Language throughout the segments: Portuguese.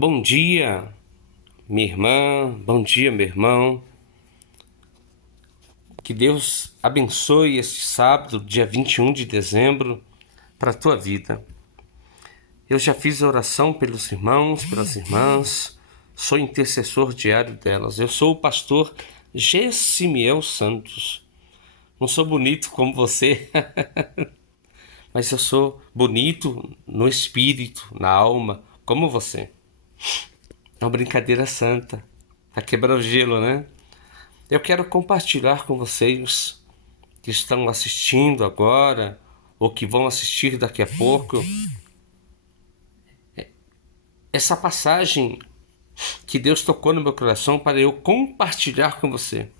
Bom dia, minha irmã, bom dia, meu irmão. Que Deus abençoe este sábado, dia 21 de dezembro, para a tua vida. Eu já fiz a oração pelos irmãos, pelas irmãs, sou intercessor diário delas. Eu sou o pastor Gessimiel Santos. Não sou bonito como você, mas eu sou bonito no espírito, na alma, como você. É uma brincadeira santa, para quebrar o gelo, né? Eu quero compartilhar com vocês que estão assistindo agora ou que vão assistir daqui a pouco essa passagem que Deus tocou no meu coração para eu compartilhar com você.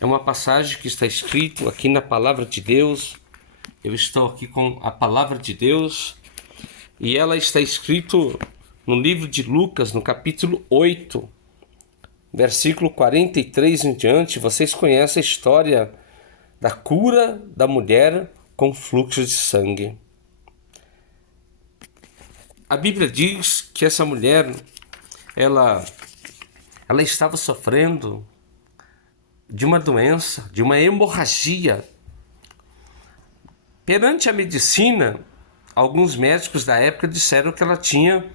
É uma passagem que está escrito aqui na Palavra de Deus. Eu estou aqui com a Palavra de Deus e ela está escrito no livro de Lucas, no capítulo 8, versículo 43 em diante. Vocês conhecem a história da cura da mulher com fluxo de sangue. A Bíblia diz que essa mulher, ela estava sofrendo de uma doença, de uma hemorragia. Perante a medicina, alguns médicos da época disseram que ela tinha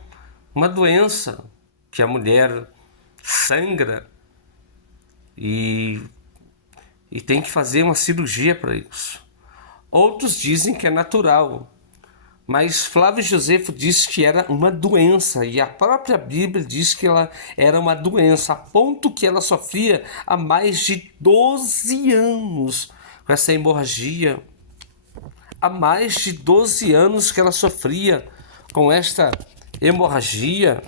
uma doença, que a mulher sangra e tem que fazer uma cirurgia para isso. Outros dizem que é natural, mas Flávio Josefo disse que era uma doença, e a própria Bíblia diz que ela era uma doença, a ponto que ela sofria há mais de 12 anos com essa hemorragia. Há mais de 12 anos que ela sofria com esta hemorragia.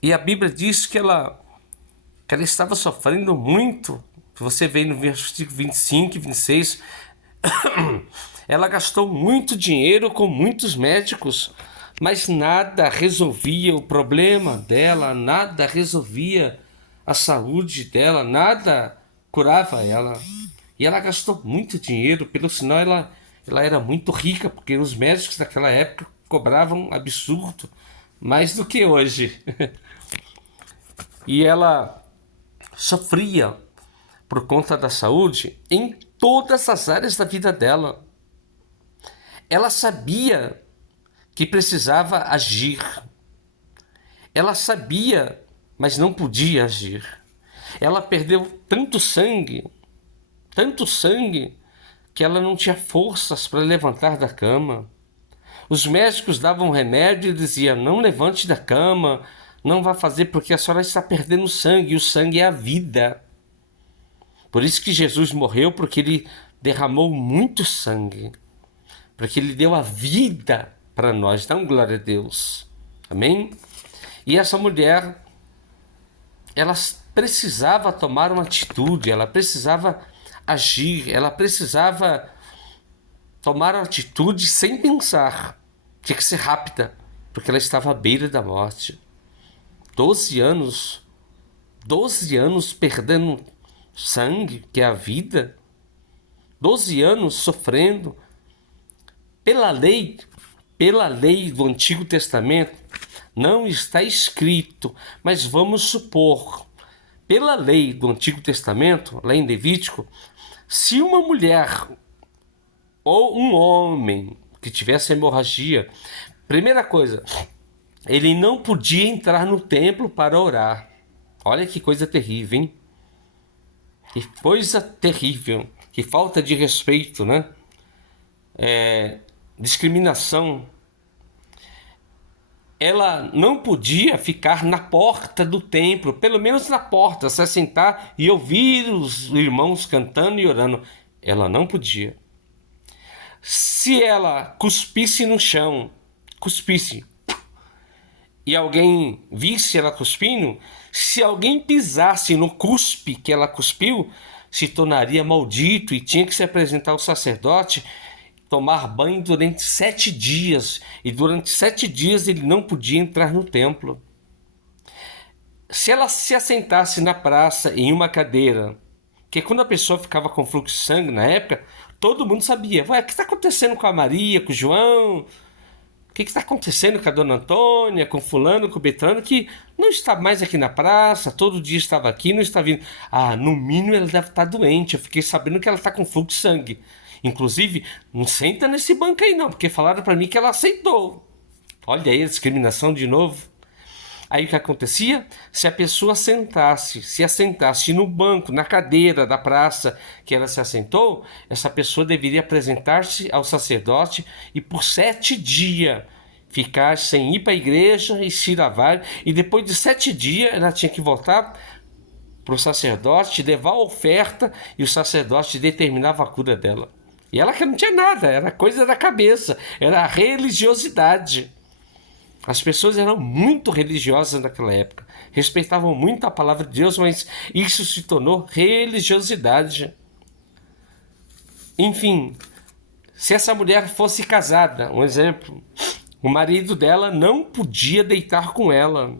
E a Bíblia diz que ela estava sofrendo muito. Você vê no versículo 25 e 26, ela gastou muito dinheiro com muitos médicos, mas nada resolvia o problema dela, nada resolvia a saúde dela, nada curava ela. E ela gastou muito dinheiro, pelo sinal ela era muito rica, porque os médicos daquela época cobravam absurdo, mais do que hoje. E ela sofria por conta da saúde em todas as áreas da vida dela. Ela sabia que precisava agir. Ela sabia, mas não podia agir. Ela perdeu tanto sangue, que ela não tinha forças para levantar da cama. Os médicos davam remédio e diziam: não levante da cama, não vá fazer porque a senhora está perdendo sangue, e o sangue é a vida. Por isso que Jesus morreu, porque ele derramou muito sangue, porque ele deu a vida para nós. Dá glória a Deus. Amém? E essa mulher, ela precisava tomar uma atitude, ela precisava agir, ela precisava tomar uma atitude sem pensar. Tinha que ser rápida, porque ela estava à beira da morte. 12 anos perdendo sangue, que é a vida. 12 anos sofrendo. Pela lei do Antigo Testamento, não está escrito, mas vamos supor, pela lei do Antigo Testamento, lá em Levítico, se uma mulher ou um homem que tivesse hemorragia, primeira coisa, ele não podia entrar no templo para orar. Olha que coisa terrível, hein? Que coisa terrível, que falta de respeito, né? Discriminação. Ela não podia ficar na porta do templo, pelo menos na porta, se assentar e ouvir os irmãos cantando e orando. Ela não podia. Se ela cuspisse no chão, e alguém visse ela cuspindo, se alguém pisasse no cuspe que ela cuspiu, se tornaria maldito e tinha que se apresentar ao sacerdote, tomar banho durante 7 dias. E durante 7 dias ele não podia entrar no templo. Se ela se assentasse na praça em uma cadeira, porque quando a pessoa ficava com fluxo de sangue na época, todo mundo sabia. Ué, o que está acontecendo com a Maria, com o João? O que está acontecendo com a dona Antônia, com fulano, com o Betano, que não está mais aqui na praça, todo dia estava aqui, não está vindo. Ah, no mínimo ela deve estar doente, eu fiquei sabendo que ela está com fluxo de sangue. Inclusive, não senta nesse banco aí não, porque falaram para mim que ela aceitou. Olha aí a discriminação de novo. Aí o que acontecia? Se a pessoa se assentasse no banco, na cadeira da praça que ela se assentou, essa pessoa deveria apresentar-se ao sacerdote e por 7 dias ficar sem ir para a igreja e se lavar. E depois de 7 dias ela tinha que voltar para o sacerdote, levar a oferta e o sacerdote determinava a cura dela. E ela que não tinha nada, era coisa da cabeça, era religiosidade. As pessoas eram muito religiosas naquela época, respeitavam muito a palavra de Deus, mas isso se tornou religiosidade. Enfim, se essa mulher fosse casada, um exemplo, o marido dela não podia deitar com ela,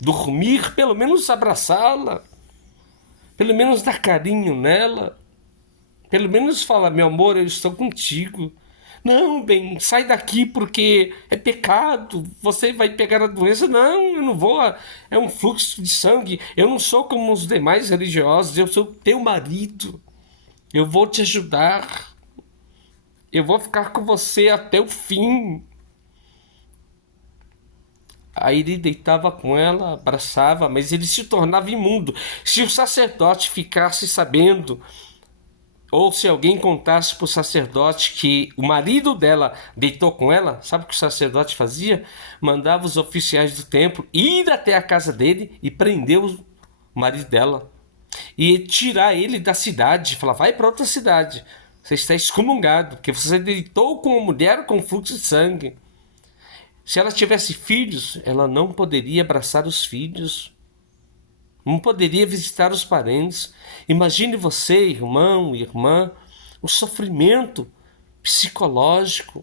dormir, pelo menos abraçá-la, pelo menos dar carinho nela, pelo menos falar, meu amor, eu estou contigo. Não, bem, sai daqui porque é pecado, você vai pegar a doença. Não, eu não vou, é um fluxo de sangue. Eu não sou como os demais religiosos, eu sou teu marido. Eu vou te ajudar. Eu vou ficar com você até o fim. Aí ele deitava com ela, abraçava, mas ele se tornava imundo. Se o sacerdote ficasse sabendo, ou se alguém contasse para o sacerdote que o marido dela deitou com ela, sabe o que o sacerdote fazia? Mandava os oficiais do templo ir até a casa dele e prender o marido dela. E tirar ele da cidade, falar, vai para outra cidade. Você está excomungado, porque você deitou com uma mulher com fluxo de sangue. Se ela tivesse filhos, ela não poderia abraçar os filhos. Não poderia visitar os parentes. Imagine você, irmão e irmã, o sofrimento psicológico,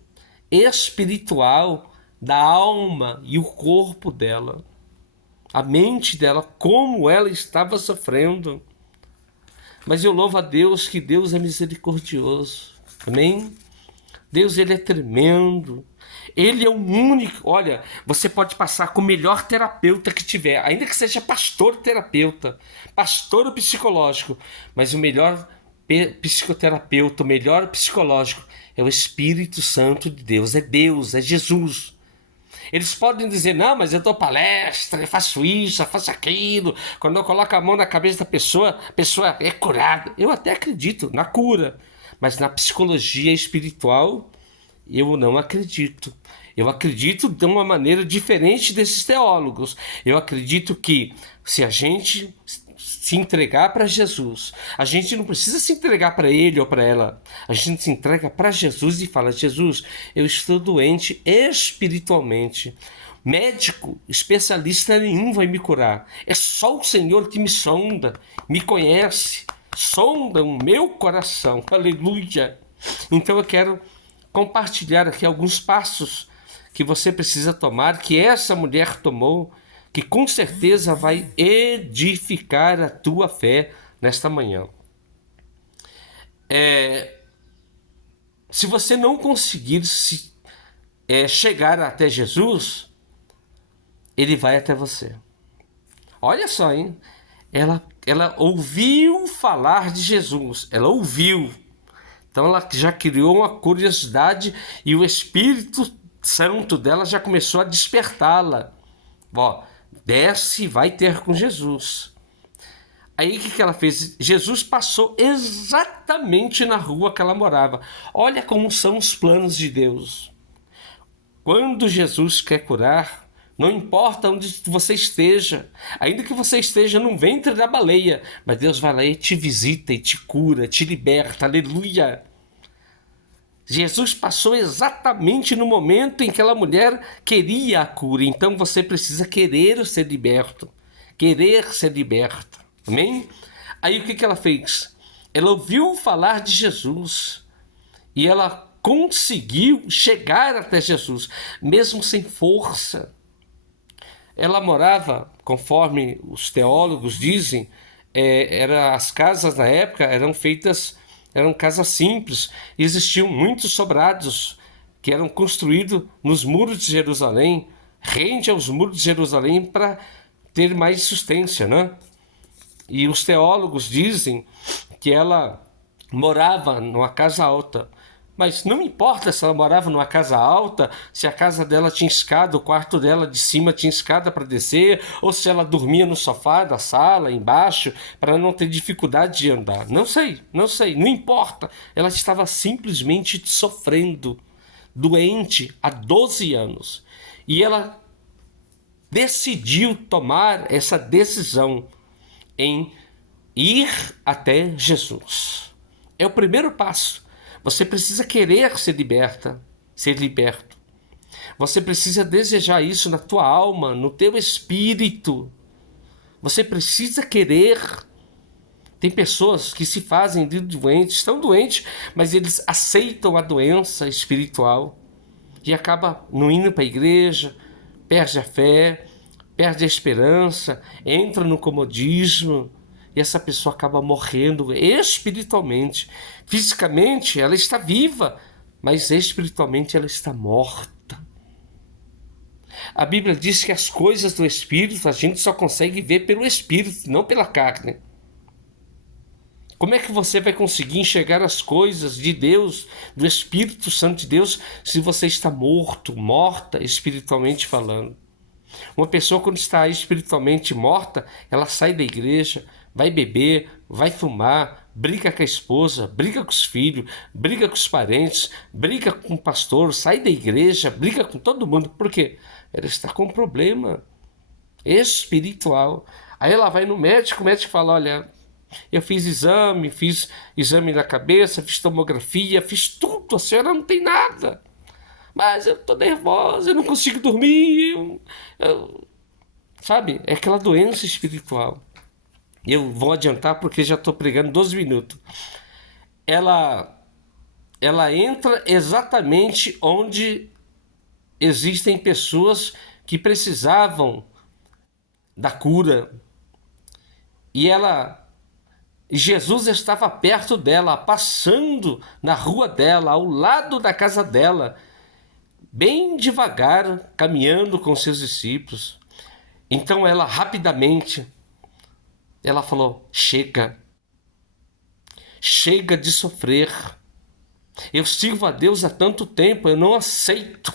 espiritual da alma e o corpo dela. A mente dela, como ela estava sofrendo. Mas eu louvo a Deus que Deus é misericordioso. Amém? Deus, ele é tremendo. Ele é o único. Olha, você pode passar com o melhor terapeuta que tiver, ainda que seja pastor terapeuta, pastor psicológico, mas o melhor psicoterapeuta, o melhor psicológico é o Espírito Santo de Deus, é Jesus. Eles podem dizer, não, mas eu dou palestra, eu faço isso, eu faço aquilo. Quando eu coloco a mão na cabeça da pessoa, a pessoa é curada. Eu até acredito na cura, mas na psicologia espiritual, eu não acredito. Eu acredito de uma maneira diferente desses teólogos. Eu acredito que se a gente se entregar para Jesus, a gente não precisa se entregar para ele ou para ela. A gente se entrega para Jesus e fala, Jesus, eu estou doente espiritualmente. Médico, especialista nenhum vai me curar. É só o Senhor que me sonda, me conhece, sonda o meu coração. Aleluia! Então eu quero compartilhar aqui alguns passos que você precisa tomar, que essa mulher tomou, que com certeza vai edificar a tua fé nesta manhã. Se você não conseguir chegar até Jesus, ele vai até você. Olha só, hein? Ela ouviu falar de Jesus, ela ouviu. Então ela já criou uma curiosidade e o Espírito Santo dela já começou a despertá-la. Ó, desce e vai ter com Jesus. Aí o que ela fez? Jesus passou exatamente na rua que ela morava. Olha como são os planos de Deus. Quando Jesus quer curar, não importa onde você esteja, ainda que você esteja no ventre da baleia, mas Deus vai lá e te visita, e te cura, te liberta, aleluia. Jesus passou exatamente no momento em que aquela mulher queria a cura, então você precisa querer ser liberto, amém? Aí o que ela fez? Ela ouviu falar de Jesus e ela conseguiu chegar até Jesus, mesmo sem força. Ela morava, conforme os teólogos dizem, as casas na época eram casas simples, existiam muitos sobrados, que eram construídos nos muros de Jerusalém, rende aos muros de Jerusalém para ter mais sustância, né? E os teólogos dizem que ela morava numa casa alta. Mas não importa se ela morava numa casa alta, se a casa dela tinha escada, o quarto dela de cima tinha escada para descer, ou se ela dormia no sofá da sala, embaixo, para não ter dificuldade de andar. Não sei, não importa. Ela estava simplesmente sofrendo, doente há 12 anos. E ela decidiu tomar essa decisão em ir até Jesus. É o primeiro passo. Você precisa querer ser liberta, ser liberto. Você precisa desejar isso na tua alma, no teu espírito. Você precisa querer. Tem pessoas que se fazem de doentes, estão doentes, mas eles aceitam a doença espiritual e acaba não indo para a igreja, perde a fé, perde a esperança, entra no comodismo. E essa pessoa acaba morrendo espiritualmente. Fisicamente ela está viva, mas espiritualmente ela está morta. A Bíblia diz que as coisas do Espírito a gente só consegue ver pelo Espírito, não pela carne. Como é que você vai conseguir enxergar as coisas de Deus, do Espírito Santo de Deus, se você está morto, morta espiritualmente falando? Uma pessoa, quando está espiritualmente morta, ela sai da igreja, vai beber, vai fumar, briga com a esposa, briga com os filhos, briga com os parentes, briga com o pastor, sai da igreja, briga com todo mundo. Por quê? Ela está com um problema espiritual. Aí ela vai no médico, o médico fala, olha, eu fiz exame na cabeça, fiz tomografia, fiz tudo, a senhora não tem nada. Mas eu tô nervosa, eu não consigo dormir, sabe? É aquela doença espiritual. Eu vou adiantar porque já estou pregando 12 minutos. Ela entra exatamente onde existem pessoas que precisavam da cura. E Jesus estava perto dela, passando na rua dela, ao lado da casa dela, bem devagar, caminhando com seus discípulos. Então ela rapidamente, ela falou, chega de sofrer. Eu sirvo a Deus há tanto tempo, eu não aceito.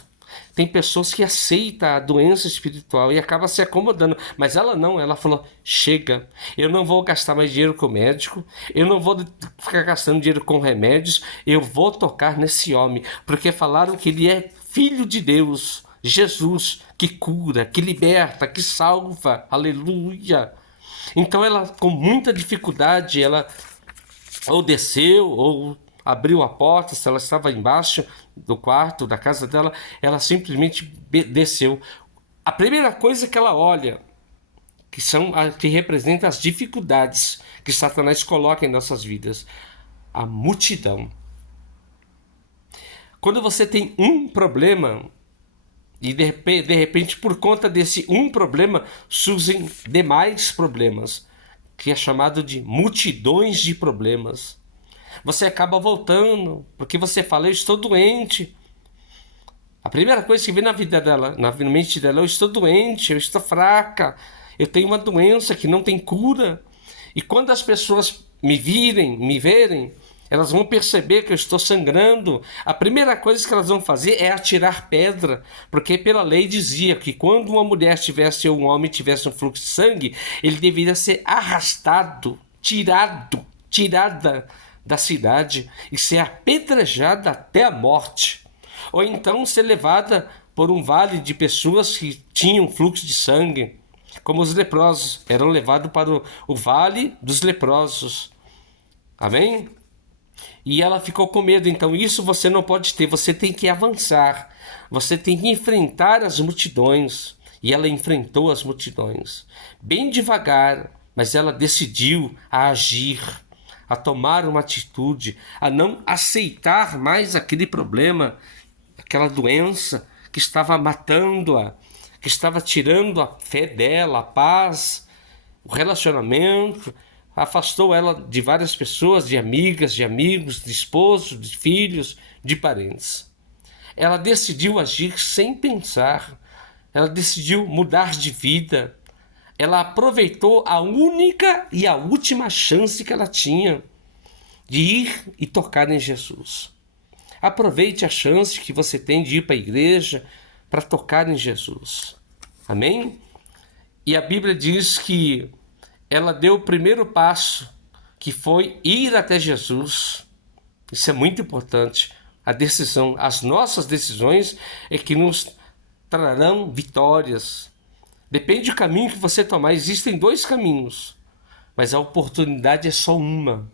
Tem pessoas que aceitam a doença espiritual e acabam se acomodando. Mas ela não, ela falou, chega, eu não vou gastar mais dinheiro com o médico, eu não vou ficar gastando dinheiro com remédios, eu vou tocar nesse homem, porque falaram que ele é Filho de Deus, Jesus, que cura, que liberta, que salva, aleluia. Então ela, com muita dificuldade, ela ou desceu, ou abriu a porta, se ela estava embaixo do quarto, da casa dela, ela simplesmente desceu. A primeira coisa que ela olha, que representa as dificuldades que Satanás coloca em nossas vidas, a multidão. Quando você tem um problema, e de repente por conta desse um problema, surgem demais problemas, que é chamado de multidões de problemas. Você acaba voltando, porque você fala, eu estou doente. A primeira coisa que vem na vida dela, na mente dela, eu estou doente, eu estou fraca, eu tenho uma doença que não tem cura. E quando as pessoas me verem, elas vão perceber que eu estou sangrando. A primeira coisa que elas vão fazer é atirar pedra, porque pela lei dizia que quando uma mulher tivesse ou um homem tivesse um fluxo de sangue, ele deveria ser arrastado, tirada da cidade e ser apedrejada até a morte, ou então ser levada por um vale de pessoas que tinham fluxo de sangue, como os leprosos, eram levados para o vale dos leprosos. Amém? E ela ficou com medo. Então isso você não pode ter, você tem que avançar, você tem que enfrentar as multidões. E ela enfrentou as multidões bem devagar, mas ela decidiu a agir, a tomar uma atitude, a não aceitar mais aquele problema, aquela doença que estava matando-a, que estava tirando a fé dela, a paz, o relacionamento, afastou ela de várias pessoas, de amigas, de amigos, de esposos, de filhos, de parentes. ela decidiu agir sem pensar, ela decidiu mudar de vida, ela aproveitou a única e a última chance que ela tinha de ir e tocar em Jesus. Aproveite a chance que você tem de ir para a igreja para tocar em Jesus. Amém? E a Bíblia diz que ela deu o primeiro passo, que foi ir até Jesus. Isso é muito importante. A decisão, as nossas decisões é que nos trarão vitórias. Depende do caminho que você tomar. Existem dois caminhos, mas a oportunidade é só uma.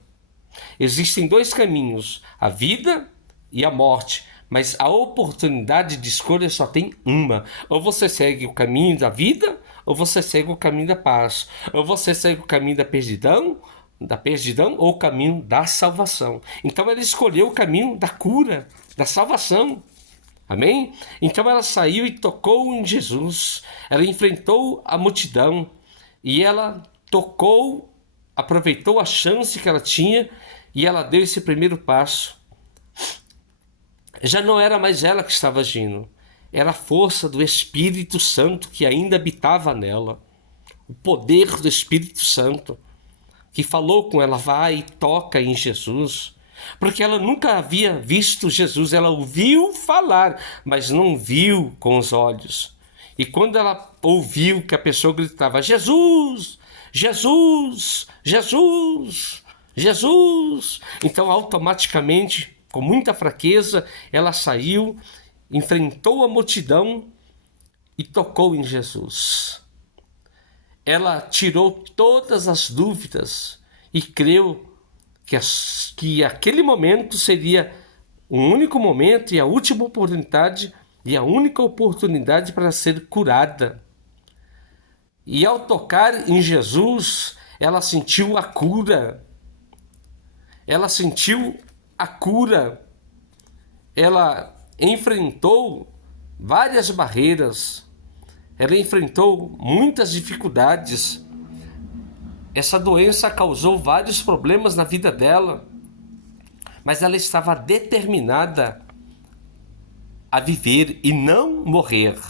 Existem dois caminhos, a vida e a morte, mas a oportunidade de escolha só tem uma. Ou você segue o caminho da vida, ou você segue o caminho da paz. Ou você segue o caminho da perdidão ou o caminho da salvação. Então ela escolheu o caminho da cura, da salvação. Amém? Então ela saiu e tocou em Jesus. Ela enfrentou a multidão e ela tocou, aproveitou a chance que ela tinha e ela deu esse primeiro passo. Já não era mais ela que estava agindo, era a força do Espírito Santo que ainda habitava nela. O poder do Espírito Santo que falou com ela, vai e toca em Jesus. Porque ela nunca havia visto Jesus, ela ouviu falar, mas não viu com os olhos. E quando ela ouviu que a pessoa gritava, Jesus, Jesus, Jesus, Jesus, então automaticamente, com muita fraqueza, ela saiu, enfrentou a multidão e tocou em Jesus. Ela tirou todas as dúvidas e creu que aquele momento seria o único momento e a última oportunidade e a única oportunidade para ser curada. E ao tocar em Jesus, ela sentiu a cura. Ela sentiu a cura. Ela enfrentou várias barreiras. Ela enfrentou muitas dificuldades. Essa doença causou vários problemas na vida dela, mas ela estava determinada a viver e não morrer.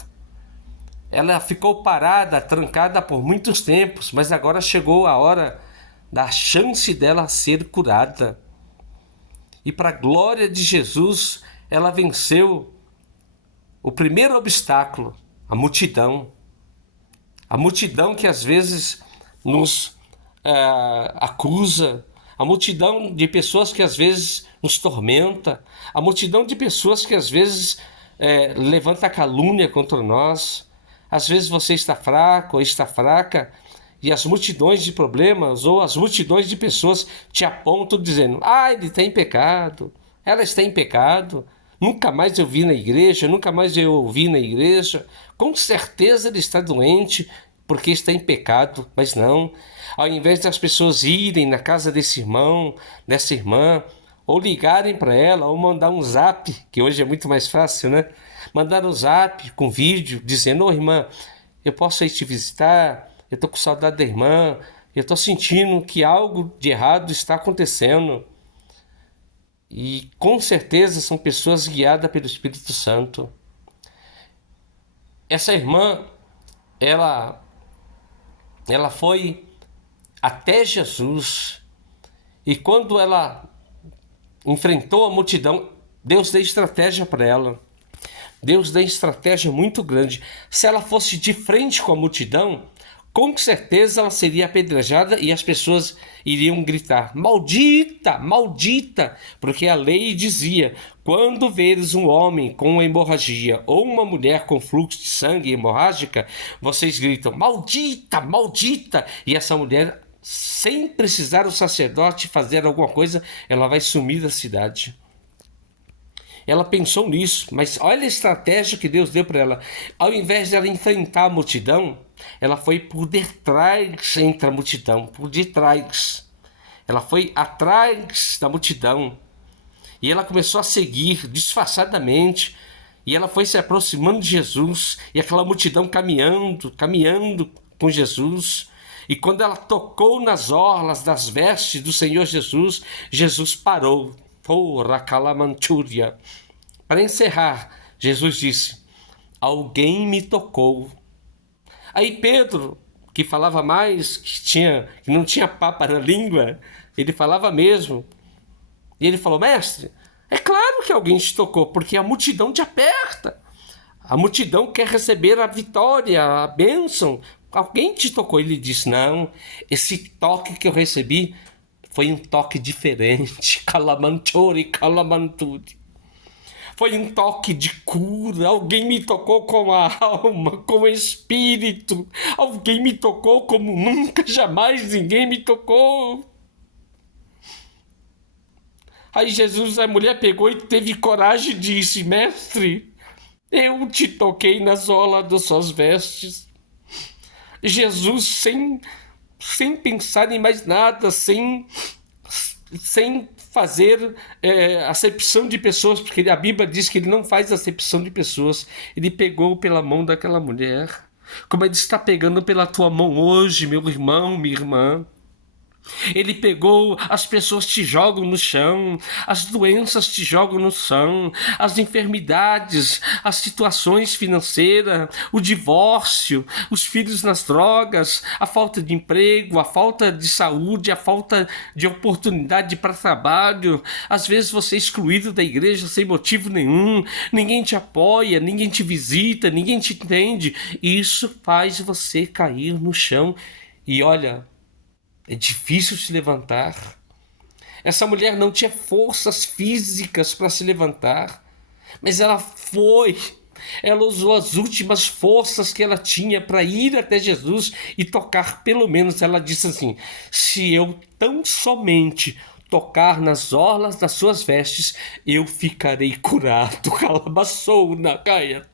Ela ficou parada, trancada por muitos tempos, mas agora chegou a hora da chance dela ser curada. E para a glória de Jesus, ela venceu o primeiro obstáculo, a multidão. A multidão que às vezes nos acusa, a multidão de pessoas que às vezes nos tormenta, a multidão de pessoas que às vezes levanta calúnia contra nós. Às vezes você está fraco ou está fraca e as multidões de problemas ou as multidões de pessoas te apontam dizendo, ele está em pecado, ela está em pecado, nunca mais eu vi na igreja, nunca mais eu ouvi na igreja, com certeza ele está doente porque está em pecado. Mas não, ao invés das pessoas irem na casa desse irmão, dessa irmã, ou ligarem para ela, ou mandar um zap, que hoje é muito mais fácil, né? Mandar um zap com vídeo, dizendo, irmã, eu posso ir te visitar, eu estou com saudade da irmã, eu estou sentindo que algo de errado está acontecendo. E com certeza são pessoas guiadas pelo Espírito Santo. Essa irmã, ela foi até Jesus, e quando ela enfrentou a multidão, Deus deu estratégia para ela. Deus deu estratégia muito grande. Se ela fosse de frente com a multidão, com certeza ela seria apedrejada e as pessoas iriam gritar, maldita, maldita, porque a lei dizia, quando veres um homem com uma hemorragia ou uma mulher com fluxo de sangue hemorrágica, vocês gritam, maldita, maldita, e essa mulher, sem precisar o sacerdote fazer alguma coisa, ela vai sumir da cidade. Ela pensou nisso, mas olha a estratégia que Deus deu para ela. Ao invés de ela enfrentar a multidão, ela foi por detrás entre a multidão, por detrás. Ela foi atrás da multidão. E ela começou a seguir disfarçadamente. E ela foi se aproximando de Jesus. E aquela multidão caminhando com Jesus. E quando ela tocou nas orlas das vestes do Senhor Jesus, Jesus parou. Para encerrar, Jesus disse: alguém me tocou. Aí Pedro, que falava mais, que não tinha papa na língua, ele falava mesmo. E ele falou: mestre, é claro que alguém te tocou, porque a multidão te aperta. A multidão quer receber a vitória, a bênção. Alguém te tocou. Ele disse: não, esse toque que eu recebi foi um toque diferente. Calamantori, calamantude. Foi um toque de cura. Alguém me tocou com a alma, com o espírito. Alguém me tocou como nunca, jamais ninguém me tocou. Aí Jesus, a mulher pegou e teve coragem e disse: mestre, eu te toquei na sola das suas vestes. Jesus, sem pensar em mais nada, sem fazer acepção de pessoas, porque a Bíblia diz que ele não faz acepção de pessoas. Ele pegou pela mão daquela mulher, como ele está pegando pela tua mão hoje, meu irmão, minha irmã. Ele pegou, as pessoas te jogam no chão, as doenças te jogam no chão, as enfermidades, as situações financeiras, o divórcio, os filhos nas drogas, a falta de emprego, a falta de saúde, a falta de oportunidade para trabalho. Às vezes você é excluído da igreja sem motivo nenhum, ninguém te apoia, ninguém te visita, ninguém te entende. E isso faz você cair no chão. E olha, é difícil se levantar. Essa mulher não tinha forças físicas para se levantar, mas ela foi. Ela usou as últimas forças que ela tinha para ir até Jesus e tocar. Pelo menos ela disse assim: se eu tão somente tocar nas orlas das suas vestes, eu ficarei curado. Calabaçou na caia.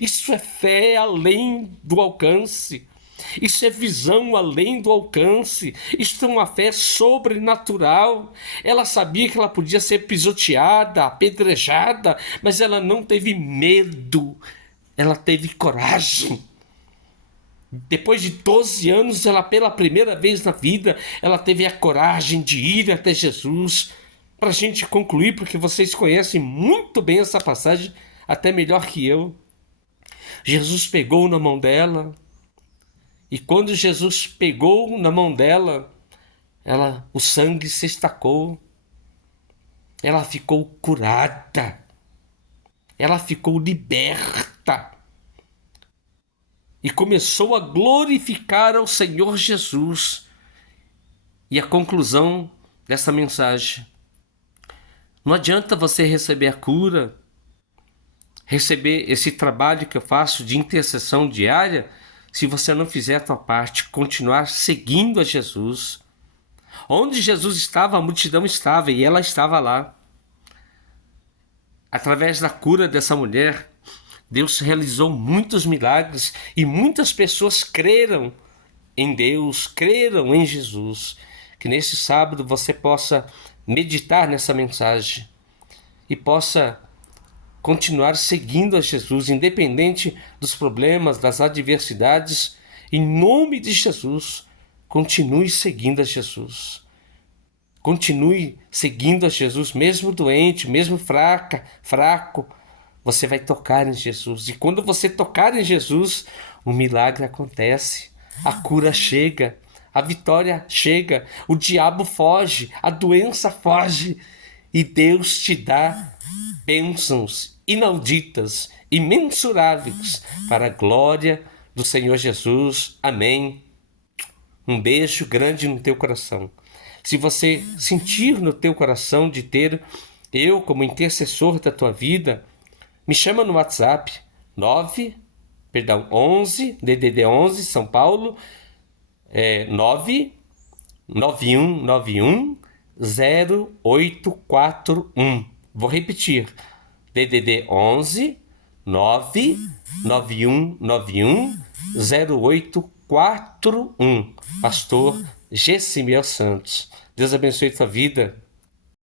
Isso é fé além do alcance. Isso é visão além do alcance. Isso é uma fé sobrenatural. Ela sabia que ela podia ser pisoteada, apedrejada, mas ela não teve medo. Ela teve coragem. Depois de 12 anos, ela pela primeira vez na vida, ela teve a coragem de ir até Jesus. Para a gente concluir, porque vocês conhecem muito bem essa passagem, até melhor que eu. Jesus pegou na mão dela, e quando Jesus pegou na mão dela, o sangue se estacou, ela ficou curada, ela ficou liberta, e começou a glorificar ao Senhor Jesus. E a conclusão dessa mensagem: não adianta você receber a cura, receber esse trabalho que eu faço de intercessão diária, se você não fizer a tua parte, continuar seguindo a Jesus. Onde Jesus estava, a multidão estava, e ela estava lá. Através da cura dessa mulher, Deus realizou muitos milagres e muitas pessoas creram em Deus, creram em Jesus. Que nesse sábado você possa meditar nessa mensagem e possa continuar seguindo a Jesus, independente dos problemas, das adversidades. Em nome de Jesus, continue seguindo a Jesus. Continue seguindo a Jesus, mesmo doente, mesmo fraco. Você vai tocar em Jesus. E quando você tocar em Jesus, o milagre acontece. A cura chega, a vitória chega, o diabo foge, a doença foge. E Deus te dá bênçãos inauditas, imensuráveis, para a glória do Senhor Jesus. Amém. Um beijo grande no teu coração. Se você sentir no teu coração de ter eu como intercessor da tua vida, me chama no WhatsApp 11 DDD 11 São Paulo 99191 0841. Vou repetir: DDD 11 99191 0841. Pastor Gessimel Santos. Deus abençoe tua vida.